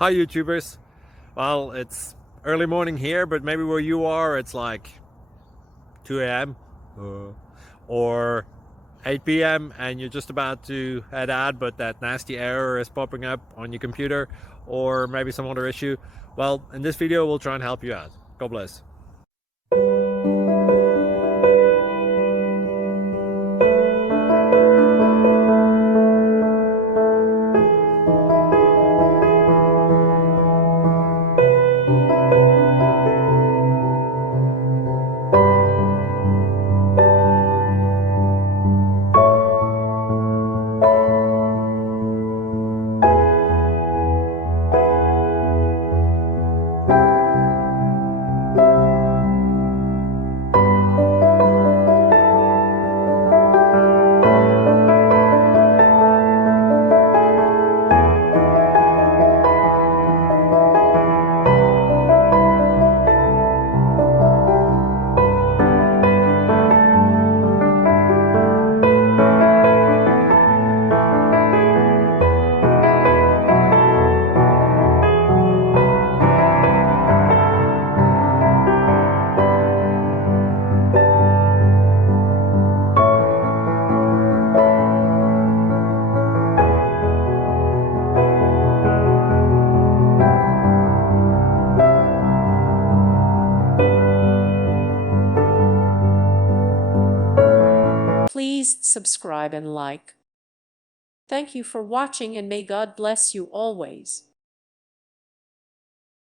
Hi YouTubers. Well, it's early morning here, but maybe where you are it's like 2 a.m. Or 8 p.m. and you're just about to head out, but that nasty error is popping up on your computer, or maybe some other issue. Well, in this video we'll try and help you out. God bless. Please subscribe and like. Thank you for watching, and may God bless you always.